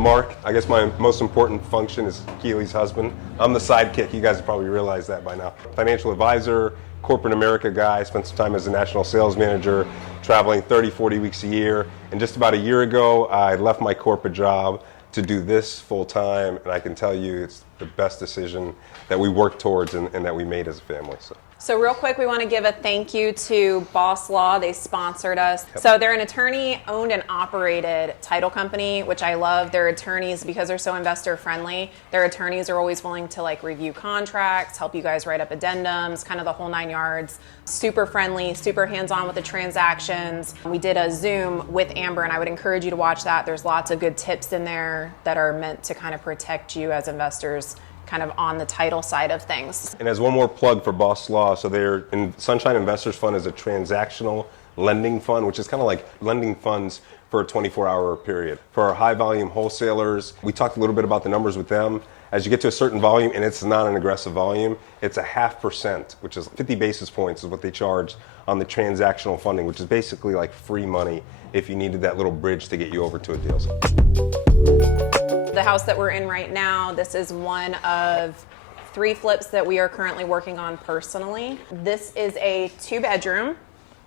Mark. I guess my most important function is Keely's husband. I'm the sidekick. You guys have probably realized that by now. Financial advisor, corporate America guy, spent some time as a national sales manager, traveling 30, 40 weeks a year. And just about a year ago, I left my corporate job to do this full time. And I can tell you it's the best decision that we worked towards and that we made as a family. So real quick, we want to give a thank you to Boss Law. They sponsored us. Yep. So they're an attorney-owned and operated title company, which I love. Their attorneys, because they're so investor-friendly, their attorneys are always willing to review contracts, help you guys write up addendums, kind of the whole 9 yards. Super friendly, super hands-on with the transactions. We did a Zoom with Amber, and I would encourage you to watch that. There's lots of good tips in there that are meant to kind of protect you as investors kind of on the title side of things. And as one more plug for Boss Law, so they're in Sunshine Investors Fund is a transactional lending fund, which is kind of like lending funds for a 24-hour period. For our high volume wholesalers, we talked a little bit about the numbers with them. As you get to a certain volume, and it's not an aggressive volume, it's a 0.5%, which is 50 basis points is what they charge on the transactional funding, which is basically like free money if you needed that little bridge to get you over to a deal. The house that we're in right now, this is one of 3 flips that we are currently working on personally. This is a 2-bedroom,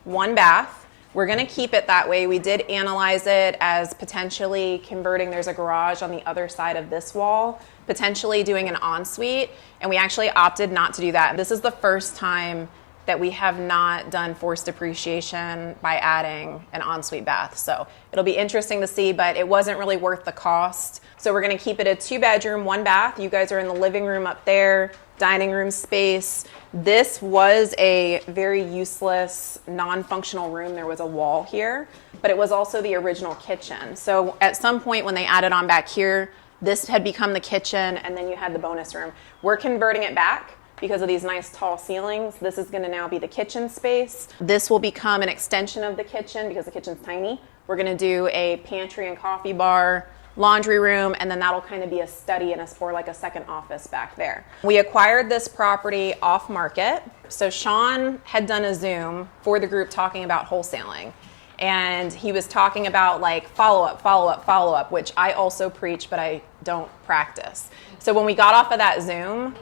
1 bath. We're gonna keep it that way. We did analyze it as potentially converting, there's a garage on the other side of this wall, potentially doing an ensuite, and we actually opted not to do that. This is the first time that we have not done forced depreciation by adding an ensuite bath. So it'll be interesting to see, but it wasn't really worth the cost. So we're gonna keep it a 2-bedroom, 1 bath. You guys are in the living room up there, dining room space. This was a very useless, non-functional room. There was a wall here, but it was also the original kitchen. So at some point when they added on back here, this had become the kitchen, and then you had the bonus room. We're converting it back because of these nice tall ceilings. This is gonna now be the kitchen space. This will become an extension of the kitchen because the kitchen's tiny. We're gonna do a pantry and coffee bar, laundry room, and then that'll kind of be a study and like a second office back there. We acquired this property off market. So Sean had done a Zoom for the group talking about wholesaling. And he was talking about follow-up, which I also preach, but I don't practice. So when we got off of that Zoom,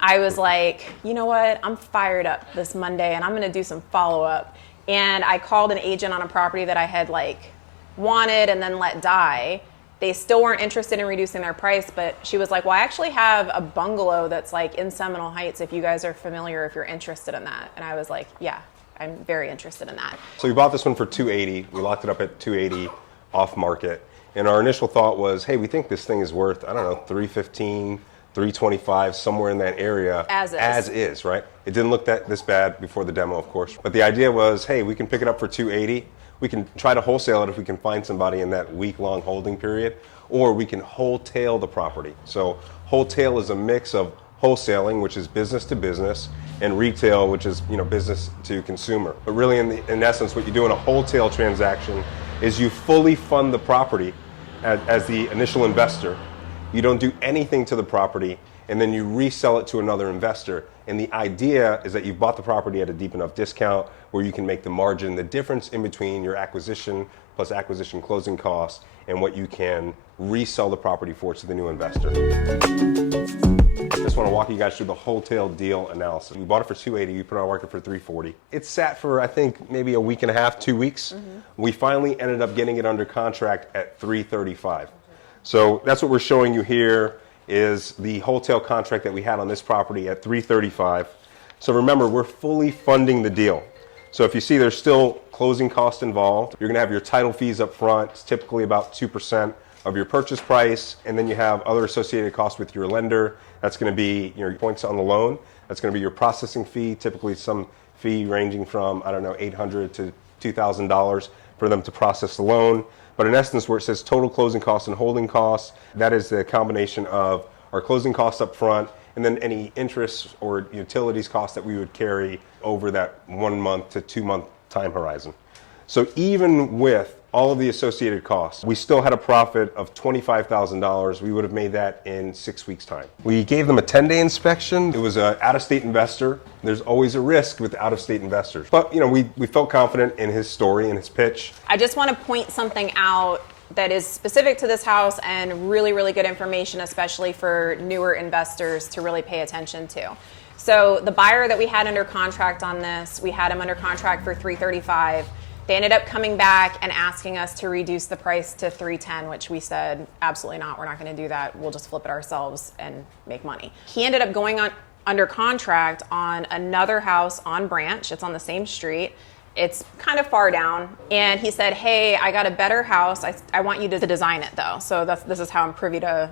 I was like, you know what? I'm fired up this Monday and I'm gonna do some follow-up. And I called an agent on a property that I had wanted and then let die. They still weren't interested in reducing their price, but she was like, well, I actually have a bungalow that's in Seminole Heights if you guys are familiar, if you're interested in that. And I was like, yeah, I'm very interested in that. So we bought this one for $280. We locked it up at $280 off market. And our initial thought was, hey, we think this thing is worth, I don't know, $315, $325, somewhere in that area. As is, right? It didn't look this bad before the demo, of course. But the idea was, hey, we can pick it up for $280. We can try to wholesale it if we can find somebody in that week-long holding period, or we can wholetail the property. So wholetail is a mix of wholesaling, which is business to business, and retail, which is business to consumer. But really, in essence, what you do in a wholetail transaction is you fully fund the property as the initial investor. You don't do anything to the property, and then you resell it to another investor. And the idea is that you've bought the property at a deep enough discount where you can make the margin, the difference in between your acquisition plus acquisition closing costs and what you can resell the property for to the new investor. I just want to walk you guys through the wholesale deal analysis. We bought it for $280, we put it on market for $340. It sat for, I think, maybe a week and a half, 2 weeks. Mm-hmm. We finally ended up getting it under contract at $335. So that's what we're showing you here is the wholesale contract that we had on this property at $335. So remember, we're fully funding the deal. So if you see there's still closing costs involved, you're gonna have your title fees up front. It's typically about 2% of your purchase price, and then you have other associated costs with your lender. That's gonna be your points on the loan. That's gonna be your processing fee, typically some fee ranging from, I don't know, $800 to $2,000 for them to process the loan. But in essence, where it says total closing costs and holding costs, that is the combination of our closing costs up front and then any interest or utilities costs that we would carry over that 1 month to 2 month time horizon. So even with all of the associated costs, we still had a profit of $25,000. We would have made that in 6 weeks' time. We gave them a 10-day inspection. It was an out-of-state investor. There's always a risk with out-of-state investors. But we felt confident in his story and his pitch. I just want to point something out that is specific to this house and really, really good information, especially for newer investors to really pay attention to. So the buyer that we had under contract on this, we had him under contract for $335,000. They ended up coming back and asking us to reduce the price to $310,000, which we said, absolutely not. We're not going to do that. We'll just flip it ourselves and make money. He ended up going on under contract on another house on Branch. It's on the same street. It's kind of far down. And he said, hey, I got a better house. I want you to design it though. So this is how I'm privy to,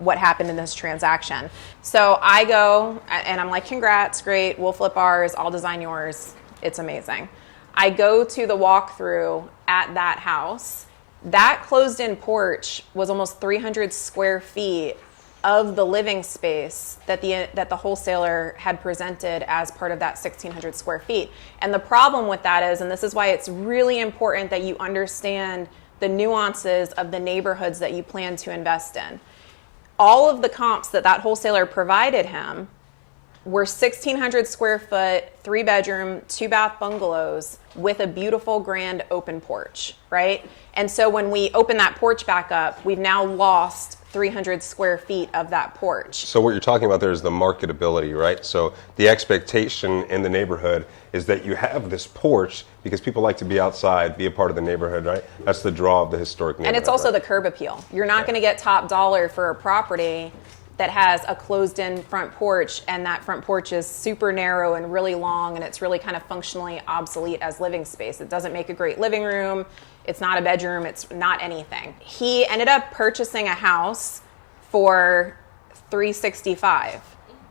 what happened in this transaction. So I go and I'm like, congrats, great. We'll flip ours. I'll design yours. It's amazing. I go to the walkthrough at that house. That closed-in porch was almost 300 square feet of the living space that the wholesaler had presented as part of that 1,600 square feet. And the problem with that is, and this is why it's really important that you understand the nuances of the neighborhoods that you plan to invest in. All of the comps that wholesaler provided him were 1,600 square foot, 3-bedroom, 2-bath bungalows with a beautiful grand open porch, right? And so when we open that porch back up, we've now lost 300 square feet of that porch. So what you're talking about there is the marketability, right? So the expectation in the neighborhood is that you have this porch because people like to be outside, be a part of the neighborhood, right? That's the draw of the historic neighborhood. And it's also right? the curb appeal. You're not going to get top dollar for a property that has a closed-in front porch, and that front porch is super narrow and really long, and it's really kind of functionally obsolete as living space. It doesn't make a great living room. It's not a bedroom. It's not anything. He ended up purchasing a house for $365,000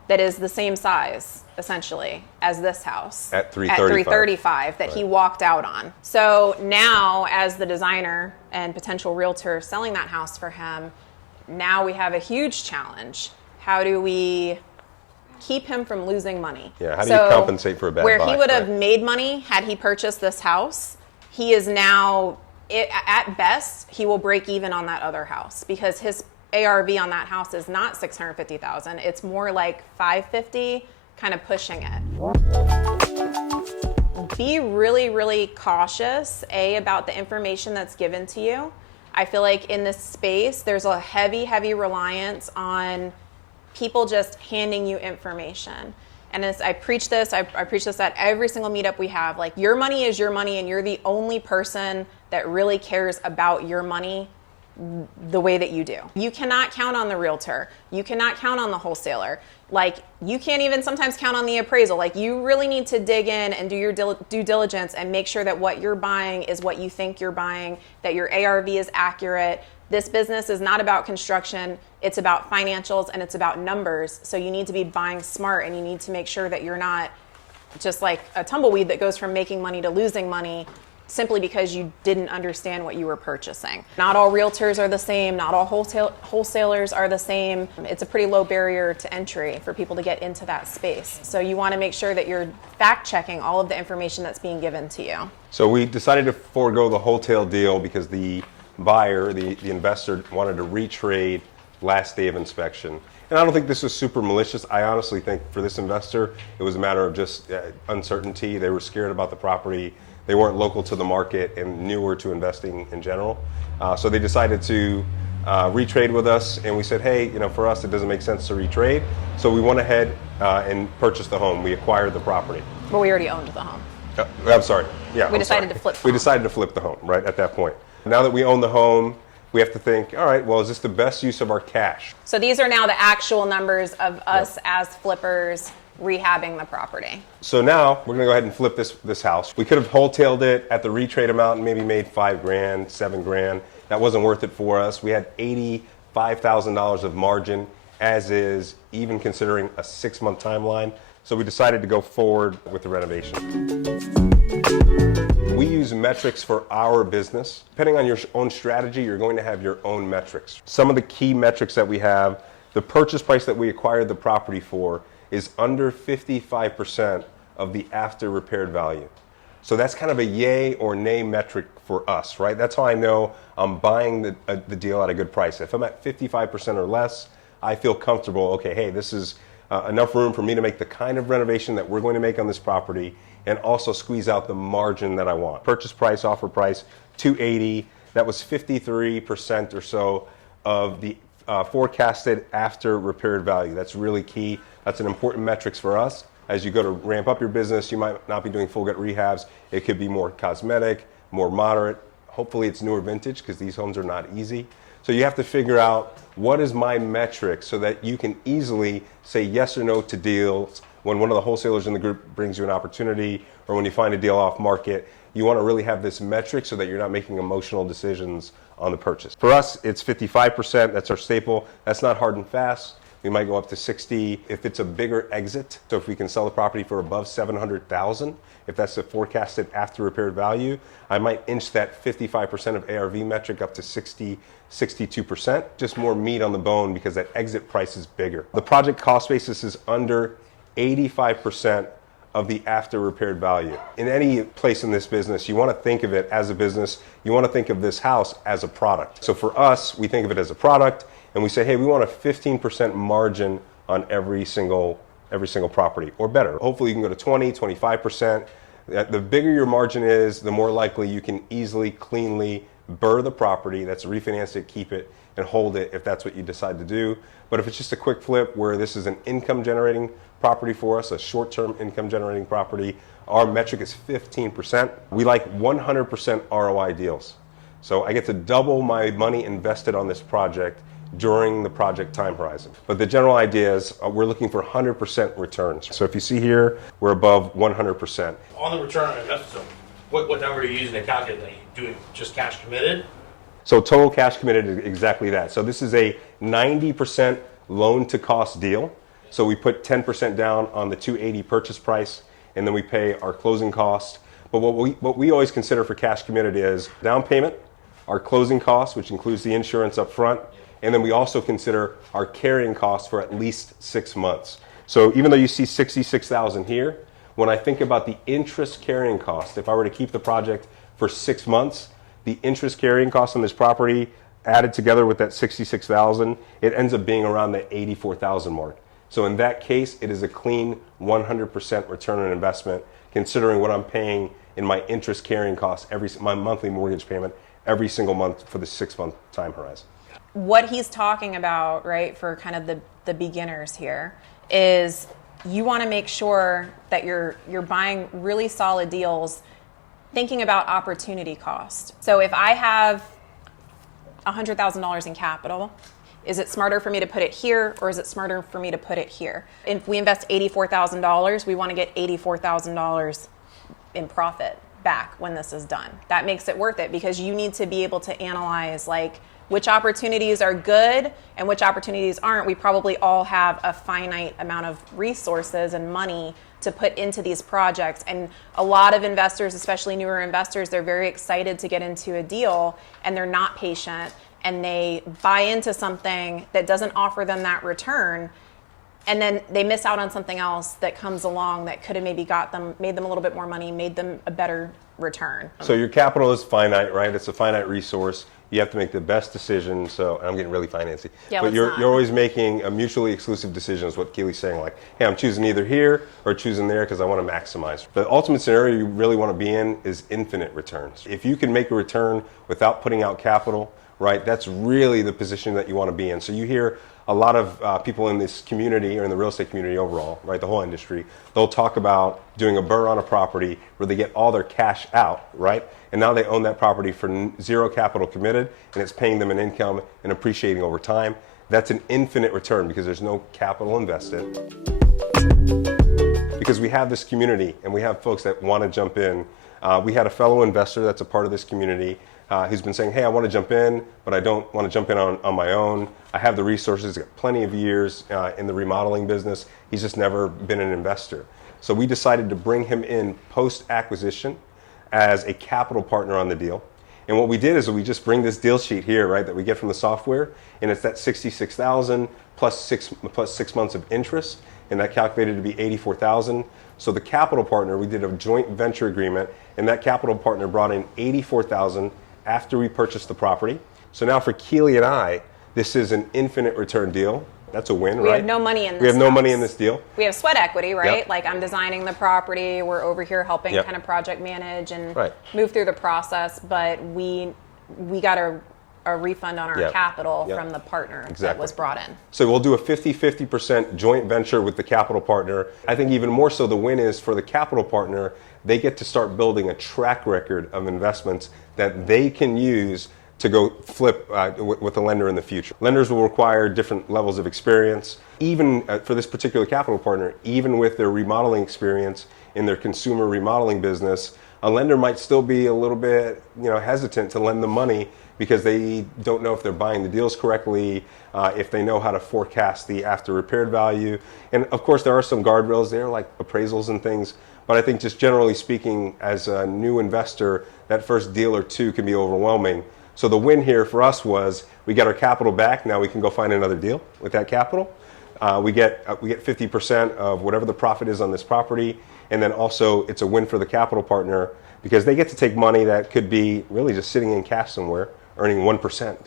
that is the same size, essentially, as this house. At $335,000 that he walked out on. So now, as the designer and potential realtor selling that house for him, now we have a huge challenge. How do we keep him from losing money? Yeah, how do you compensate for a bad where buy, he would have right? made money had he purchased this house, he is now, at best, he will break even on that other house because his ARV on that house is not $650,000. It's more like $550,000, kind of pushing it. Be really, really cautious, about the information that's given to you. I feel like in this space, there's a heavy, heavy reliance on people just handing you information. And as I preach this, I preach this at every single meetup we have. Like, your money is your money, and you're the only person that really cares about your money the way that you do. You cannot count on the realtor. You cannot count on the wholesaler. Like, you can't even sometimes count on the appraisal. Like, you really need to dig in and do your due diligence and make sure that what you're buying is what you think you're buying, that your ARV is accurate. This business is not about construction. It's about financials and it's about numbers. So you need to be buying smart, and you need to make sure that you're not just like a tumbleweed that goes from making money to losing money simply because you didn't understand what you were purchasing. Not all realtors are the same. Not all wholesalers are the same. It's a pretty low barrier to entry for people to get into that space. So you want to make sure that you're fact checking all of the information that's being given to you. So we decided to forego the wholesale deal because the buyer, the investor, wanted to retrade last day of inspection. And I don't think this was super malicious. I honestly think for this investor, it was a matter of just uncertainty. They were scared about the property. They weren't local to the market and newer to investing in general. So they decided to retrade with us, and we said, hey, for us it doesn't make sense to retrade. So we went ahead and purchased the home. We acquired the property. But we already owned the home. I'm sorry. Yeah, we decided to flip the home. We decided to flip the home, right, at that point. Now that we own the home, we have to think, all right, well, is this the best use of our cash? So these are now the actual numbers of us as flippers rehabbing the property. So now we're going to go ahead and flip this house. We could have wholetailed it at the retrade amount and maybe made $5,000, $7,000. That wasn't worth it for us. We had $85,000 of margin as is, even considering a 6-month timeline. So we decided to go forward with the renovation. We use metrics for our business. Depending on your own strategy, you're going to have your own metrics. Some of the key metrics that we have, the purchase price that we acquired the property for is under 55% of the after repaired value. So that's kind of a yay or nay metric for us, right? That's how I know I'm buying the deal at a good price. If I'm at 55% or less, I feel comfortable, okay, hey, this is enough room for me to make the kind of renovation that we're going to make on this property and also squeeze out the margin that I want. Purchase price, offer price, $280,000. that was 53% or so of the forecasted after repaired value. That's really key. That's an important metrics for us. As you go to ramp up your business, you might not be doing full gut rehabs. It could be more cosmetic, more moderate. Hopefully it's newer vintage because these homes are not easy. So you have to figure out what is my metric so that you can easily say yes or no to deals when one of the wholesalers in the group brings you an opportunity or when you find a deal off market. You want to really have this metric so that you're not making emotional decisions on the purchase. For us, it's 55%. That's our staple. That's not hard and fast. We might go up to 60 if it's a bigger exit. So if we can sell the property for above 700,000, if that's the forecasted after repaired value, I might inch that 55% of ARV metric up to 60, 62%. Just more meat on the bone because that exit price is bigger. The project cost basis is under 85% of the after repaired value. In any place in this business, you want to think of it as a business. You want to think of this house as a product. So for us, we think of it as a product, and we say, hey, we want a 15% margin on every single property, or better. Hopefully you can go to 20, 25%. The bigger your margin is, the more likely you can easily, cleanly burr the property. That's refinance it, keep it, and hold it if that's what you decide to do. But if it's just a quick flip where this is an income generating property for us, a short-term income generating property, our metric is 15%. We like 100% ROI deals. So I get to double my money invested on this project during the project time horizon. But the general idea is we're looking for 100% returns. So if you see here, we're above 100%. On the return on investment, what number are you using to calculate that? You doing just cash committed? So total cash committed is exactly that. So this is a 90% loan to cost deal. So we put 10% down on the 280 purchase price, and then we pay our closing costs. But what we always consider for cash committed is down payment, our closing costs, which includes the insurance up front, and then we also consider our carrying costs for at least 6 months. So even though you see $66,000 here, when I think about the interest carrying cost, if I were to keep the project for 6 months, the interest carrying cost on this property added together with that $66,000, it ends up being around the $84,000 mark. So in that case, it is a clean 100% return on investment, considering what I'm paying in my interest carrying costs, my monthly mortgage payment, every single month for the 6-month time horizon. What he's talking about, right, for kind of the beginners here, is you want to make sure that you're buying really solid deals, thinking about opportunity cost. So if I have $100,000 in capital, is it smarter for me to put it here, or is it smarter for me to put it here? If we invest $84,000, we want to get $84,000 in profit back when this is done. That makes it worth it because you need to be able to analyze like which opportunities are good and which opportunities aren't. We probably all have a finite amount of resources and money to put into these projects. And a lot of investors, especially newer investors, they're very excited to get into a deal and they're not patient and they buy into something that doesn't offer them that return. And then they miss out on something else that comes along that could have maybe made them a little bit more money, made them a better return. So your capital is finite, right? It's a finite resource. You have to make the best decision. So I'm getting really financy. Yeah, but you're always making a mutually exclusive decision is what Keely's saying. Like, hey, I'm choosing either here or choosing there because I want to maximize. The ultimate scenario you really want to be in is infinite returns. If you can make a return without putting out capital, right, that's really the position that you want to be in. So you hear a lot of people in this community or in the real estate community overall, right, the whole industry, they'll talk about doing a burr on a property where they get all their cash out, right? And now they own that property for zero capital committed, and it's paying them an income and appreciating over time. That's an infinite return because there's no capital invested. Because we have this community and we have folks that want to jump in. We had a fellow investor that's a part of this community who's been saying, hey, I want to jump in, but I don't want to jump in on my own. I have the resources, got plenty of years in the remodeling business. He's just never been an investor. So we decided to bring him in post-acquisition as a capital partner on the deal. And what we did is we just bring this deal sheet here, right, that we get from the software, and it's that $66,000 plus six months of interest, and that calculated to be $84,000. So the capital partner, we did a joint venture agreement, and that capital partner brought in $84,000 after we purchased the property. So now for Keely and I, this is an infinite return deal. That's a win, right? We have no money in this. We have no money in this deal. We have sweat equity, right? Yep. Like I'm designing the property. We're over here helping Yep. kind of project manage and Right. move through the process. But we we got a refund on our Yep. capital Yep. from the partner that Exactly. was brought in. So we'll do a 50% joint venture with the capital partner. I think even more so the win is for the capital partner, they get to start building a track record of investments that they can use to go flip with a lender in the future. Lenders will require different levels of experience. Even for this particular capital partner, even with their remodeling experience in their consumer remodeling business, a lender might still be a little bit, hesitant to lend the money because they don't know if they're buying the deals correctly, if they know how to forecast the after repaired value. And of course, there are some guardrails there, like appraisals and things. But I think just generally speaking, as a new investor, that first deal or two can be overwhelming. So the win here for us was we get our capital back. Now we can go find another deal with that capital. We get 50% of whatever the profit is on this property. And then also it's a win for the capital partner because they get to take money that could be really just sitting in cash somewhere, earning 1%.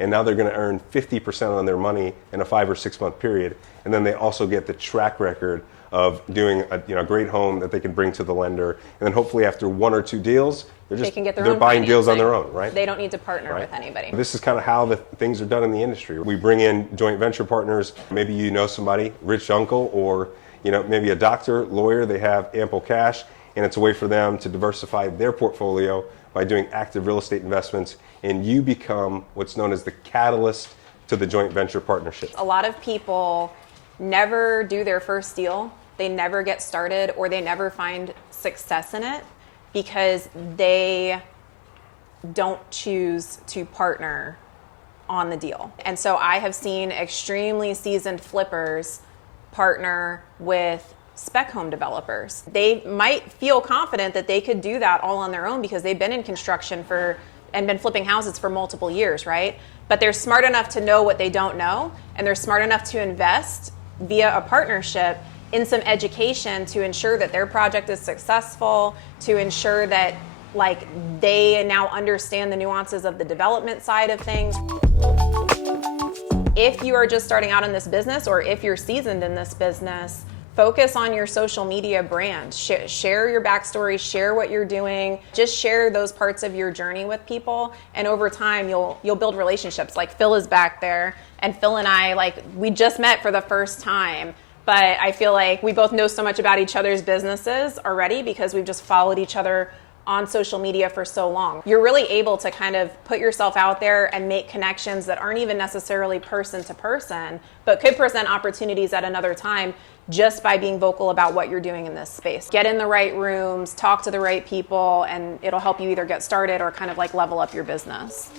And now they're going to earn 50% on their money in a 5 or 6 month period. And then they also get the track record of doing a great home that they can bring to the lender. And then hopefully after 1 or 2 deals, They can get their they're own buying deals on financing. their own, right? They don't need to partner Right. with anybody. This is kind of how the things are done in the industry. We bring in joint venture partners. Maybe you know somebody, rich uncle, or maybe a doctor, lawyer. They have ample cash, and it's a way for them to diversify their portfolio by doing active real estate investments. And you become what's known as the catalyst to the joint venture partnership. A lot of people never do their first deal. They never get started, or they never find success in it because they don't choose to partner on the deal. And so I have seen extremely seasoned flippers partner with spec home developers. They might feel confident that they could do that all on their own because they've been in construction and been flipping houses for multiple years, right? But they're smart enough to know what they don't know, and they're smart enough to invest via a partnership in some education to ensure that their project is successful, to ensure that they now understand the nuances of the development side of things. If you are just starting out in this business, or if you're seasoned in this business, focus on your social media brand. Share your backstory, share what you're doing, just share those parts of your journey with people. And over time, you'll build relationships. Like Phil is back there, and Phil and I, we just met for the first time. But I feel like we both know so much about each other's businesses already because we've just followed each other on social media for so long. You're really able to kind of put yourself out there and make connections that aren't even necessarily person to person, but could present opportunities at another time just by being vocal about what you're doing in this space. Get in the right rooms, talk to the right people, and it'll help you either get started or kind of level up your business.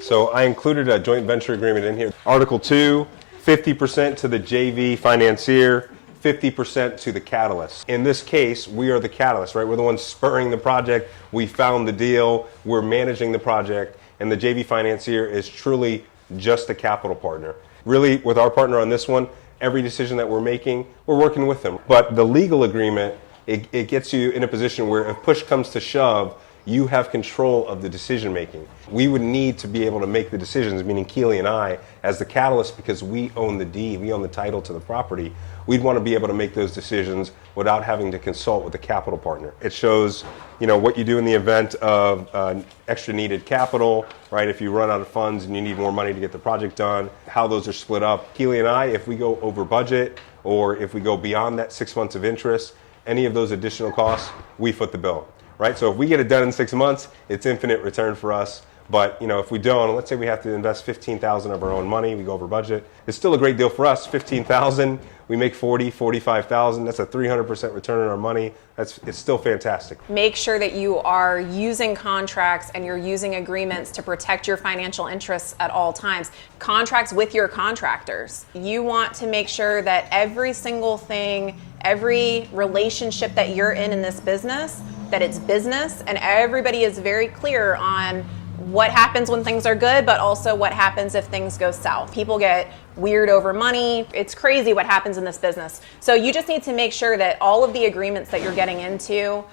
So I included a joint venture agreement in here. Article 2, 50% to the JV financier, 50% to the catalyst. In this case, we are the catalyst, right? We're the ones spurring the project. We found the deal. We're managing the project. And the JV financier is truly just a capital partner. Really, with our partner on this one, every decision that we're making, we're working with them. But the legal agreement, it gets you in a position where if push comes to shove, you have control of the decision making. We would need to be able to make the decisions, meaning Keely and I, as the catalyst, because we own the deed, we own the title to the property. We'd want to be able to make those decisions without having to consult with the capital partner. It shows, what you do in the event of extra needed capital, right? If you run out of funds and you need more money to get the project done, how those are split up. Keely and I, if we go over budget or if we go beyond that 6 months of interest, any of those additional costs, we foot the bill. Right? So if we get it done in 6 months, it's infinite return for us. But if we don't, let's say we have to invest $15,000 of our own money, we go over budget. It's still a great deal for us. $15,000, we make $45,000. That's a 300% return on our money. It's still fantastic. Make sure that you are using contracts and you're using agreements to protect your financial interests at all times. Contracts with your contractors. You want to make sure that every single thing, every relationship that you're in this business, that it's business, and everybody is very clear on what happens when things are good, but also what happens if things go south. People get weird over money. It's crazy what happens in this business. So you just need to make sure that all of the agreements that you're getting into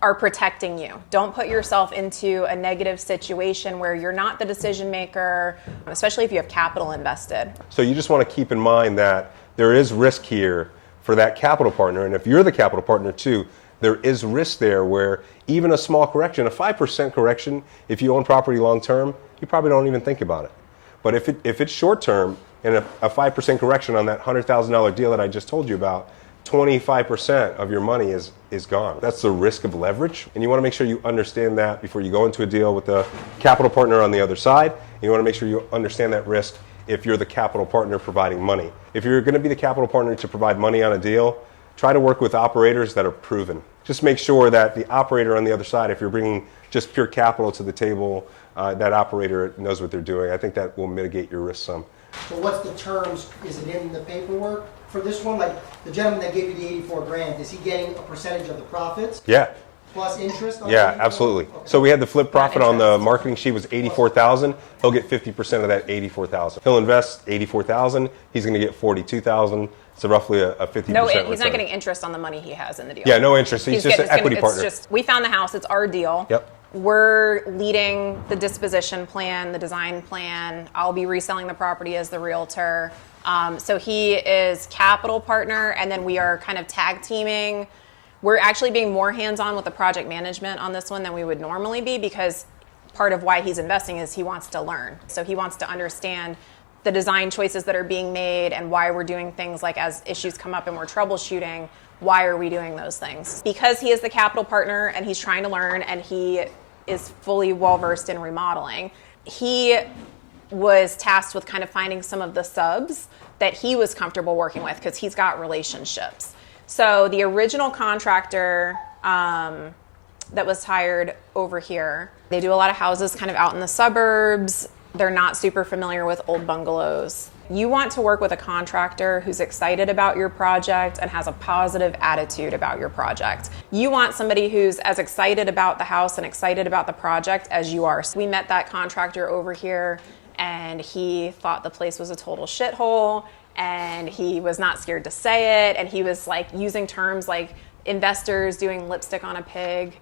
are protecting you. Don't put yourself into a negative situation where you're not the decision maker, especially if you have capital invested. So you just want to keep in mind that there is risk here for that capital partner. And if you're the capital partner too, there is risk there where even a small correction, a 5% correction, if you own property long term, you probably don't even think about it. But if it's short term and a 5% correction on that $100,000 deal that I just told you about, 25% of your money is gone. That's the risk of leverage. And you want to make sure you understand that before you go into a deal with a capital partner on the other side. And you want to make sure you understand that risk if you're the capital partner providing money. If you're going to be the capital partner to provide money on a deal, try to work with operators that are proven. Just make sure that the operator on the other side, if you're bringing just pure capital to the table, that operator knows what they're doing. I think that will mitigate your risk some. So what's the terms? Is it in the paperwork for this one? Like the gentleman that gave you the 84 grand, is he getting a percentage of the profits? Yeah. Plus interest? Yeah, absolutely. Okay. So we had the flip profit on the marketing sheet was 84,000. He'll get 50% of that 84,000. He'll invest 84,000. He's going to get 42,000. So roughly a 50%. No, he's return. not getting interest on the money he has in the deal. Yeah, no interest. He's just an equity partner. We found the house. It's our deal. Yep. We're leading the disposition plan, the design plan. I'll be reselling the property as the realtor. So he is capital partner, and then we are kind of tag teaming. We're actually being more hands-on with the project management on this one than we would normally be, because part of why he's investing is he wants to learn. So he wants to understand the design choices that are being made and why we're doing things, like as issues come up and we're troubleshooting, why are we doing those things? Because he is the capital partner and he's trying to learn and he is fully well-versed in remodeling, he was tasked with kind of finding some of the subs that he was comfortable working with because he's got relationships. So the original contractor that was hired over here, they do a lot of houses kind of out in the suburbs. They're not super familiar with old bungalows. You want to work with a contractor who's excited about your project and has a positive attitude about your project. You want somebody who's as excited about the house and excited about the project as you are. So we met that contractor over here and he thought the place was a total shithole and he was not scared to say it, and he was like using terms like investors doing lipstick on a pig.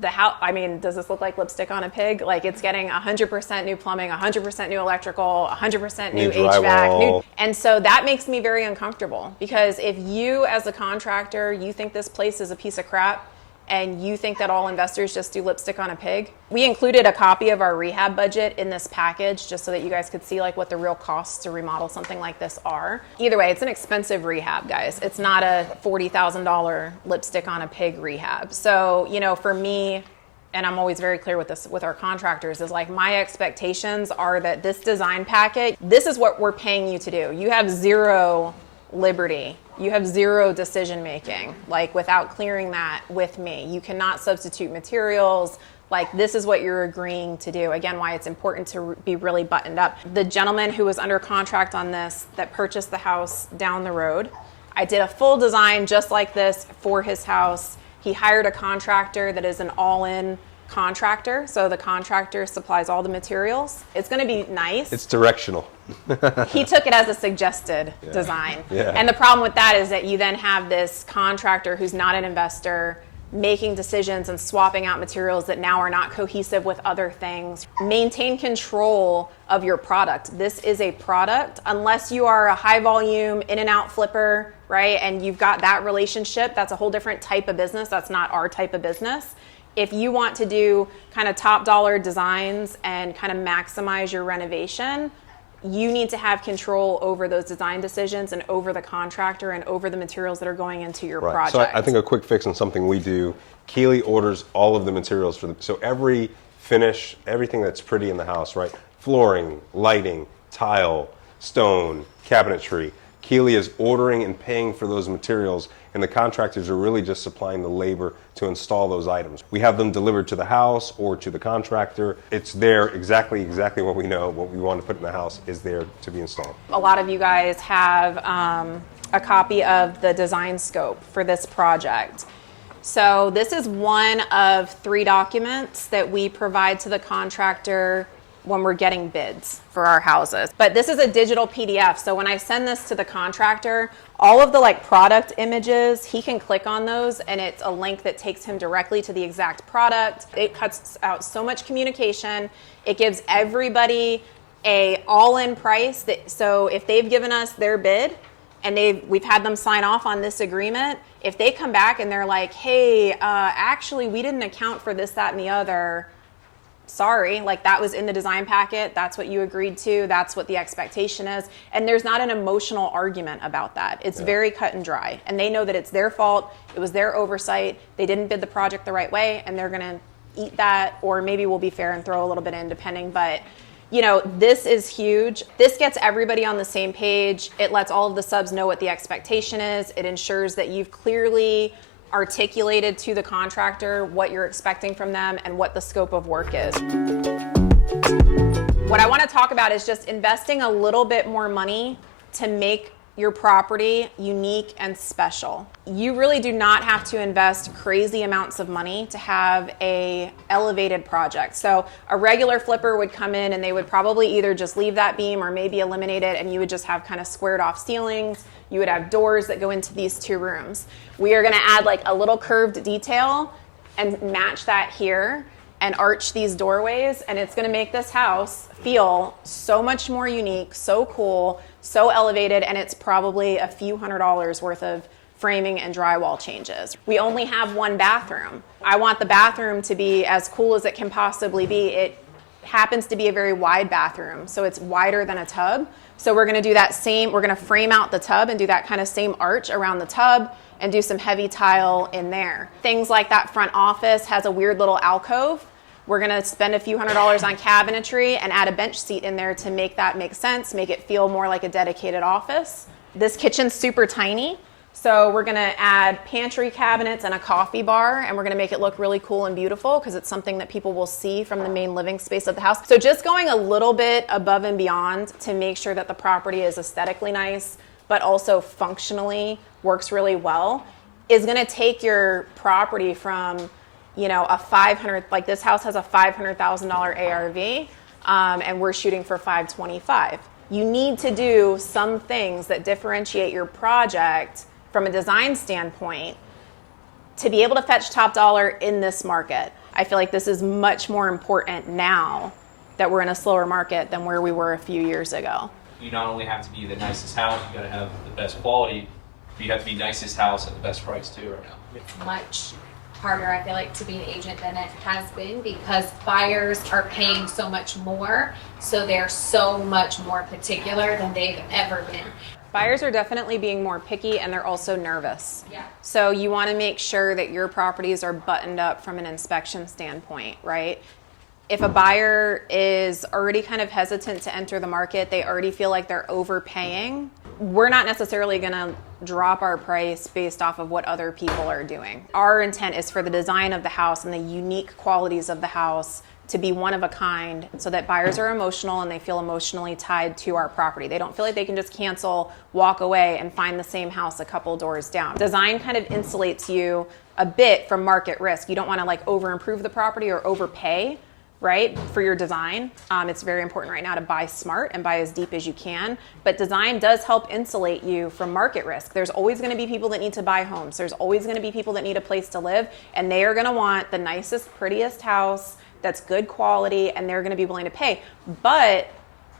The house, I mean, does this look like lipstick on a pig? Like, it's getting 100% new plumbing, 100% new electrical, 100% new HVAC. And so that makes me very uncomfortable, because if you as a contractor, you think this place is a piece of crap and you think that all investors just do lipstick on a pig. We included a copy of our rehab budget in this package just so that you guys could see like what the real costs to remodel something like this are. Either way, it's an expensive rehab, guys. It's not a $40,000 lipstick on a pig rehab. So, you know, for me, and I'm always very clear with this with our contractors, is like my expectations are that this design packet, this is what we're paying you to do. You have zero liberty. You have zero decision making, like without clearing that with me. You cannot substitute materials. Like, this is what you're agreeing to do. Again, why it's important to be really buttoned up. The gentleman who was under contract on this that purchased the house down the road, I did a full design just like this for his house. He hired a contractor that is an all-in contractor. So the contractor supplies all the materials. It's going to be nice. It's directional. He took it as a suggested design. Yeah. And the problem with that is that you then have this contractor who's not an investor making decisions and swapping out materials that now are not cohesive with other things. Maintain control of your product. This is a product. Unless you are a high volume in and out flipper, right? And you've got that relationship, that's a whole different type of business. That's not our type of business. If you want to do kind of top dollar designs and kind of maximize your renovation, you need to have control over those design decisions and over the contractor and over the materials that are going into your project. So I think a quick fix on something we do, Keeley orders all of the materials for so every finish, everything that's pretty in the house, right? Flooring, lighting, tile, stone, cabinetry. Keeley is ordering and paying for those materials, and the contractors are really just supplying the labor to install those items. We have them delivered to the house or to the contractor. It's there exactly what we know, what we want to put in the house is there to be installed. A lot of you guys have a copy of the design scope for this project. So this is one of 3 documents that we provide to the contractor when we're getting bids for our houses. But this is a digital PDF. So when I send this to the contractor, all of the like product images, he can click on those and it's a link that takes him directly to the exact product. It cuts out so much communication. It gives everybody a all-in price. So if they've given us their bid, and we've had them sign off on this agreement, if they come back and they're like, hey, actually we didn't account for this, that, and the other, sorry, like that was in the design packet, that's what you agreed to, that's what the expectation is, and there's not an emotional argument about that. It's very cut and dry, and they know that it's their fault, it was their oversight, they didn't bid the project the right way, and they're gonna eat that, or maybe we'll be fair and throw a little bit in depending, but you know, this is huge. This gets everybody on the same page. It lets all of the subs know what the expectation is. It ensures that you've clearly articulated to the contractor what you're expecting from them and what the scope of work is. What I want to talk about is just investing a little bit more money to make your property unique and special. You really do not have to invest crazy amounts of money to have a elevated project. So a regular flipper would come in and they would probably either just leave that beam or maybe eliminate it, and you would just have kind of squared off ceilings. You would have doors that go into these two rooms. We are gonna add like a little curved detail and match that here and arch these doorways, and it's gonna make this house feel so much more unique, so cool, so elevated, and it's probably a few $100s worth of framing and drywall changes. We only have one bathroom. I want the bathroom to be as cool as it can possibly be. It happens to be a very wide bathroom, so it's wider than a tub. So we're gonna do that same, we're gonna frame out the tub and do that kind of same arch around the tub and do some heavy tile in there. Things like that front office has a weird little alcove. We're gonna spend a few $100s on cabinetry and add a bench seat in there to make that make sense, make it feel more like a dedicated office. This kitchen's super tiny, so we're gonna add pantry cabinets and a coffee bar, and we're gonna make it look really cool and beautiful because it's something that people will see from the main living space of the house. So just going a little bit above and beyond to make sure that the property is aesthetically nice, but also functionally works really well, is gonna take your property from, you know, like this house has a $500,000 ARV, and we're shooting for 525. You need to do some things that differentiate your project from a design standpoint to be able to fetch top dollar in this market. I feel like this is much more important now that we're in a slower market than where we were a few years ago. You not only have to be the nicest house, you gotta have the best quality, but you have to be nicest house at the best price too right now. It's much harder, I feel like, to be an agent than it has been because buyers are paying so much more, so they're so much more particular than they've ever been. Buyers are definitely being more picky, and they're also nervous. Yeah. So you want to make sure that your properties are buttoned up from an inspection standpoint, right? If a buyer is already kind of hesitant to enter the market, they already feel like they're overpaying, we're not necessarily going to drop our price based off of what other people are doing. Our intent is for the design of the house and the unique qualities of the house to be one of a kind so that buyers are emotional and they feel emotionally tied to our property. They don't feel like they can just cancel, walk away, and find the same house a couple doors down. Design kind of insulates you a bit from market risk. You don't want to like over improve the property or overpay, right, for your design. It's very important right now to buy smart and buy as deep as you can, but design does help insulate you from market risk. There's always going to be people that need to buy homes. There's always going to be people that need a place to live, and they are going to want the nicest, prettiest house that's good quality, and they're going to be willing to pay. But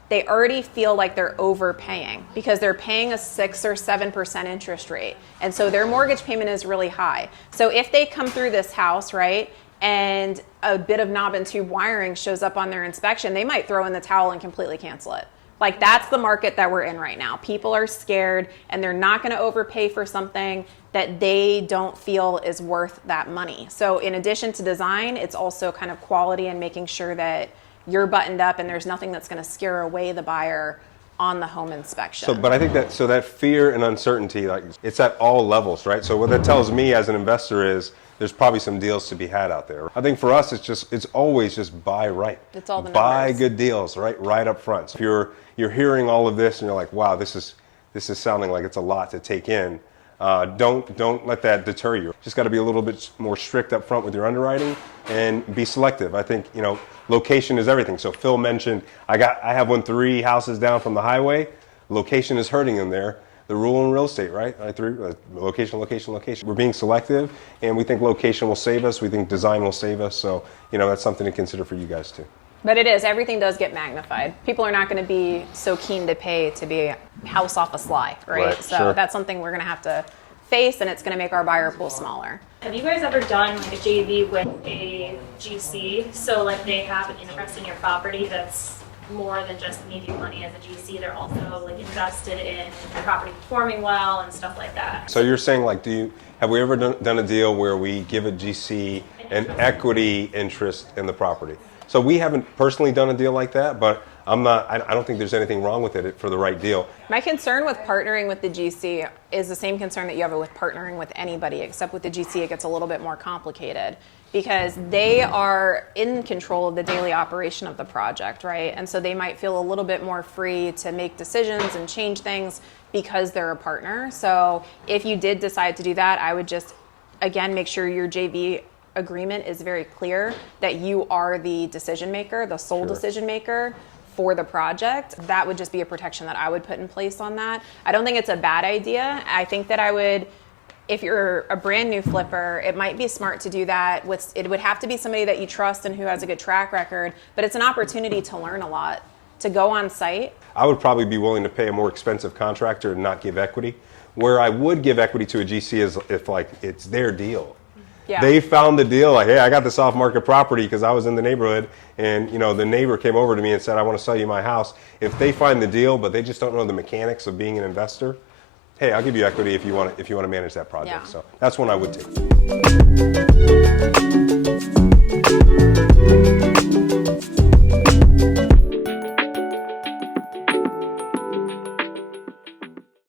they already feel like they're overpaying because they're paying a 6 or 7% interest rate, and so their mortgage payment is really high. So if they come through this house, right, and a bit of knob and tube wiring shows up on their inspection, they might throw in the towel and completely cancel it. Like, that's the market that we're in right now. People are scared, and they're not going to overpay for something that they don't feel is worth that money. So in addition to design, it's also kind of quality and making sure that you're buttoned up and there's nothing that's going to scare away the buyer on the home inspection. So, but I think that fear and uncertainty, like, it's at all levels, right? So what that tells me as an investor is there's probably some deals to be had out there. I think for us, it's always just buy right. It's all the buy numbers. good deals, right up front. So if you're hearing all of this and you're like, wow, this is sounding like it's a lot to take in. Don't let that deter you. Just got to be a little bit more strict up front with your underwriting and be selective. I think, location is everything. So Phil mentioned I have 3 houses down from the highway. Location is hurting them there. The rule in real estate, right? Location. We're being selective, and we think location will save us. We think design will save us. So, that's something to consider for you guys too. But it is, everything does get magnified. People are not going to be so keen to pay to be a house off a sly, right? So sure. that's something we're going to have to face, and it's going to make our buyer pool smaller. Have you guys ever done like a JV with a GC? So like they have an interest in your property that's more than just making money as a GC. They're also like invested in the property performing well and stuff like that. So you're saying like, have we ever done a deal where we give a GC an equity interest in the property? So we haven't personally done a deal like that, but I don't think there's anything wrong with it for the right deal. My concern with partnering with the GC is the same concern that you have with partnering with anybody, except with the GC it gets a little bit more complicated because they are in control of the daily operation of the project, right? And so they might feel a little bit more free to make decisions and change things because they're a partner. So if you did decide to do that, I would just, again, make sure your JV agreement is very clear that you are the decision maker, the sole decision maker for the project. That would just be a protection that I would put in place on that. I don't think it's a bad idea. I think that I would, if you're a brand new flipper, it might be smart to do that with, it would have to be somebody that you trust and who has a good track record, but it's an opportunity to learn a lot, to go on site. I would probably be willing to pay a more expensive contractor and not give equity. Where I would give equity to a GC is if like it's their deal. Yeah. They found the deal, like, hey, I got this off-market property because I was in the neighborhood, and the neighbor came over to me and said, I want to sell you my house. If they find the deal, but they just don't know the mechanics of being an investor, hey, I'll give you equity if you want to manage that project. Yeah. So that's one I would take.